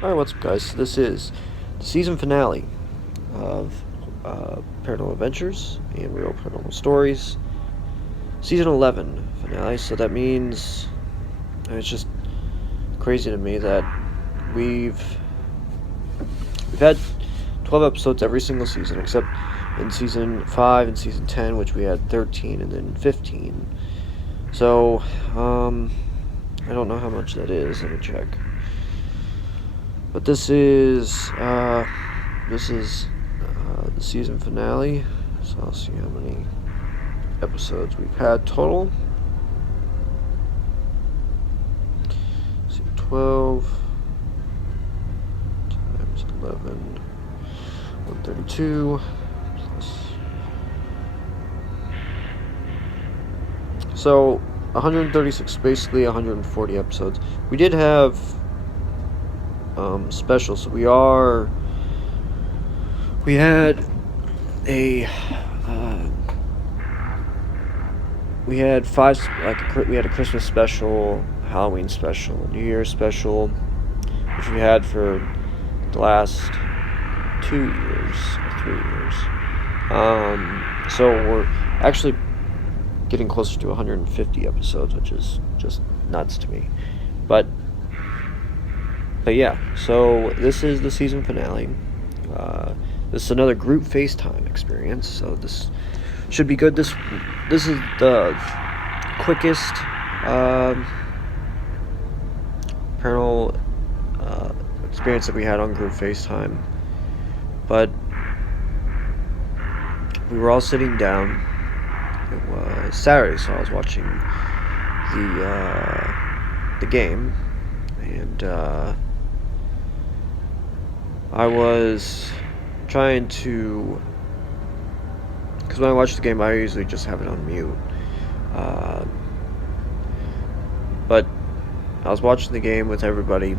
Alright, what's up, guys? So this is the season finale of Paranormal Adventures and Real Paranormal Stories. Season 11 finale, so that means it's just crazy to me that we've had 12 episodes every single season, except in season 5 and season 10, which we had 13 and then 15. So, I don't know how much that is. Let me check. But this is the season finale, so I'll see how many episodes we've had total. Let's see, 12 times 11, 132 plus. So 136, basically 140 episodes. We did have special, so we had a Christmas special, Halloween special, New Year's special, which we had for the last 2 years or 3 years. So we're actually getting closer to 150 episodes, which is just nuts to me. But yeah, so this is the season finale. This is another group FaceTime experience, so this should be good. This is the quickest paranormal experience that we had on group FaceTime. But we were all sitting down. It was Saturday, so I was watching the game, and I was trying to, because when I watch the game, I usually just have it on mute. But I was watching the game with everybody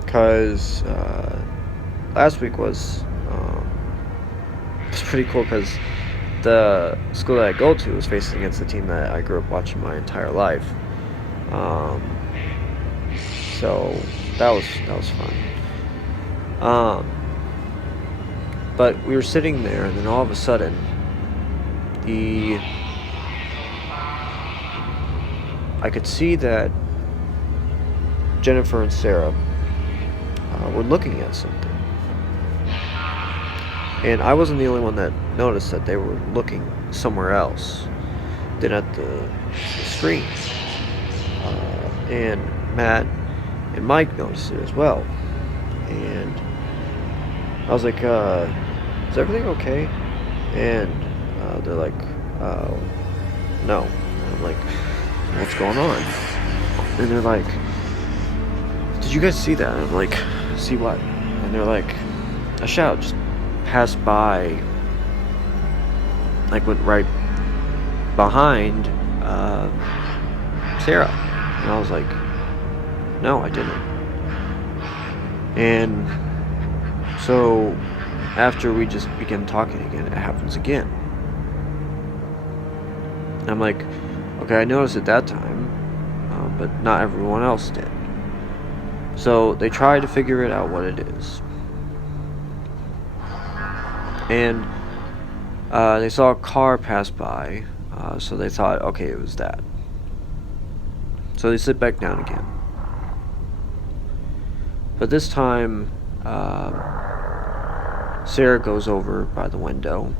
because last week was pretty cool because the school that I go to was facing against the team that I grew up watching my entire life. So that was fun. But we were sitting there, and then all of a sudden, I could see that Jennifer and Sarah were looking at something. And I wasn't the only one that noticed that they were looking somewhere else than at the screen. And Matt and Mike noticed it as well. And I was like, is everything okay? And they're like, no. And I'm like, what's going on? And they're like, did you guys see that? And I'm like, see what? And they're like, a shadow just passed by, like went right behind Sarah. And I was like, no, I didn't. And so after we just begin talking again, it happens again. And I'm like, okay, I noticed it that time, but not everyone else did. So they tried to figure it out what it is. And they saw a car pass by, so they thought, okay, it was that. So they sit back down again. But this time, Sarah goes over by the window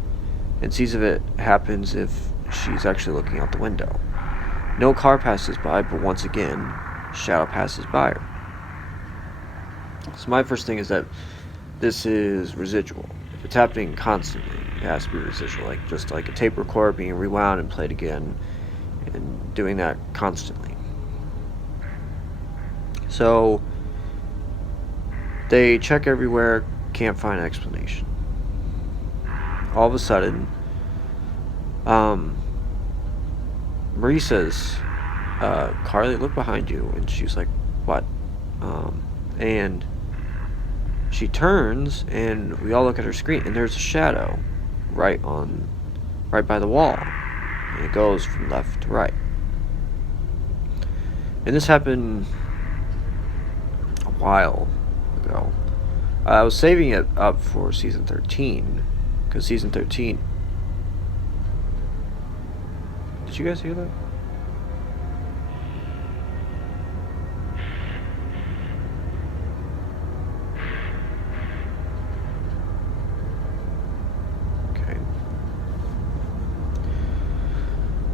and sees if it happens if she's actually looking out the window. No car passes by, but once again, shadow passes by her. So my first thing is that this is residual. If it's happening constantly, it has to be residual, just like a tape recorder being rewound and played again, and doing that constantly. So they check everywhere, can't find an explanation. All of a sudden, Marie says, Carly, look behind you. And she's like, what? And she turns, and we all look at her screen, and there's a shadow right by the wall. And it goes from left to right. And this happened while ago. I was saving it up for season 13, because season 13... Did you guys hear that? Okay.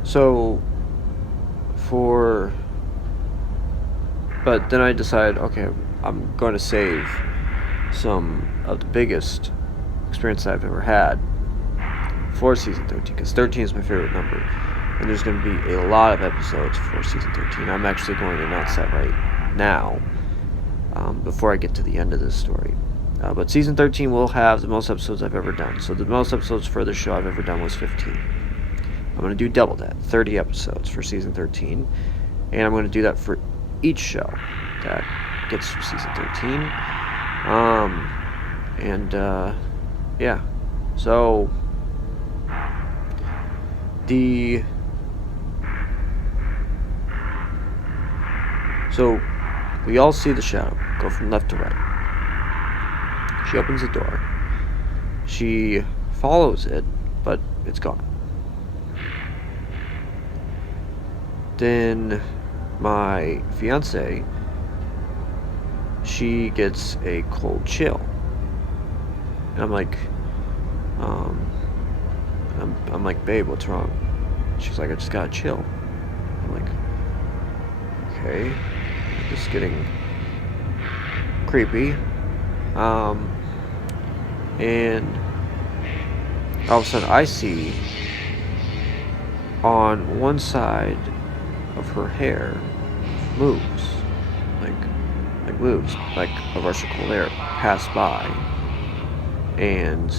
So, but then I decided, okay, I'm going to save some of the biggest experience I've ever had for season 13, because 13 is my favorite number, and there's going to be a lot of episodes for season 13. I'm actually going to announce that right now, before I get to the end of this story. But season 13 will have the most episodes I've ever done. So the most episodes for the show I've ever done was 15. I'm going to do double that, 30 episodes for season 13, and I'm going to do that for each show that gets through season 13. Yeah. So we all see the shadow go from left to right. She opens the door. She follows it, but it's gone. Then my fiance, she gets a cold chill. And I'm like, I'm like, babe, what's wrong? She's like, I just got a chill. I'm like, okay, just getting creepy. And all of a sudden I see on one side of her hair moves, like moves, like a rush of cold air passed by, and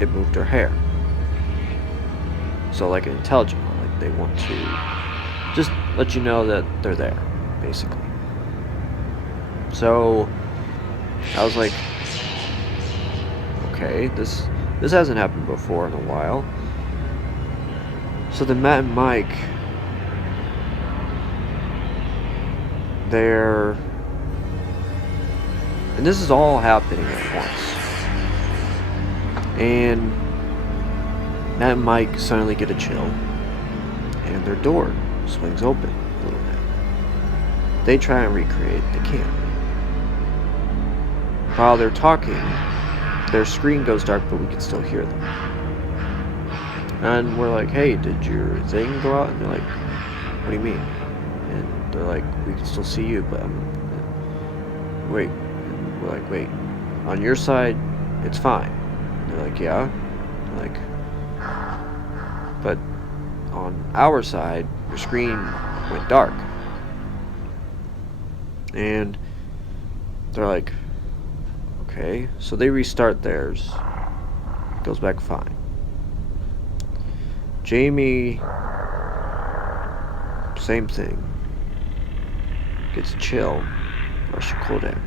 it moved her hair. So like an intelligent one, like they want to just let you know that they're there, basically. So I was like, okay, this hasn't happened before in a while. So then Matt and Mike, and this is all happening at once. And Matt and Mike suddenly get a chill, and their door swings open a little bit. They try and recreate, they can't. While they're talking, their screen goes dark, but we can still hear them. And we're like, hey, did your thing go out? And they're like, what do you mean? And they're like, we can still see you, but wait. And we're like, wait, on your side, it's fine. And they're like, yeah. They're like, but on our side, your screen went dark. And they're like, okay. So they restart theirs. It goes back fine. Jamie, same thing. Gets a chill, rush of cold air.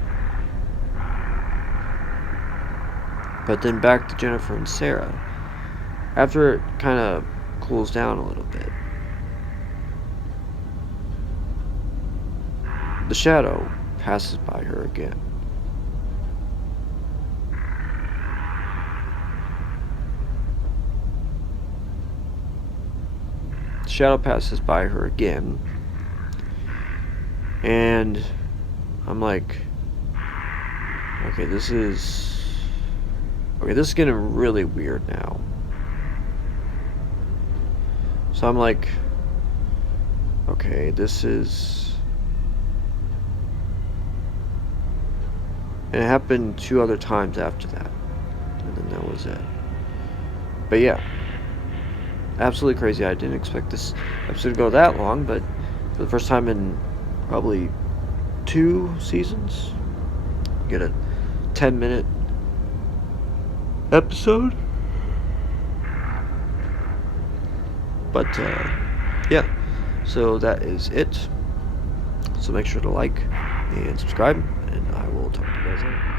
But then back to Jennifer and Sarah. After it kind of cools down a little bit, the shadow passes by her again. The shadow passes by her again, and I'm like, okay, this is getting really weird now. So I'm like, okay, this is... And it happened 2 other times after that. And then that was it. But yeah. Absolutely crazy. I didn't expect this episode to go that long, but for the first time in probably 2 seasons, get a 10-minute episode. But yeah, so that is it. So make sure to like and subscribe, and I will talk to you guys later.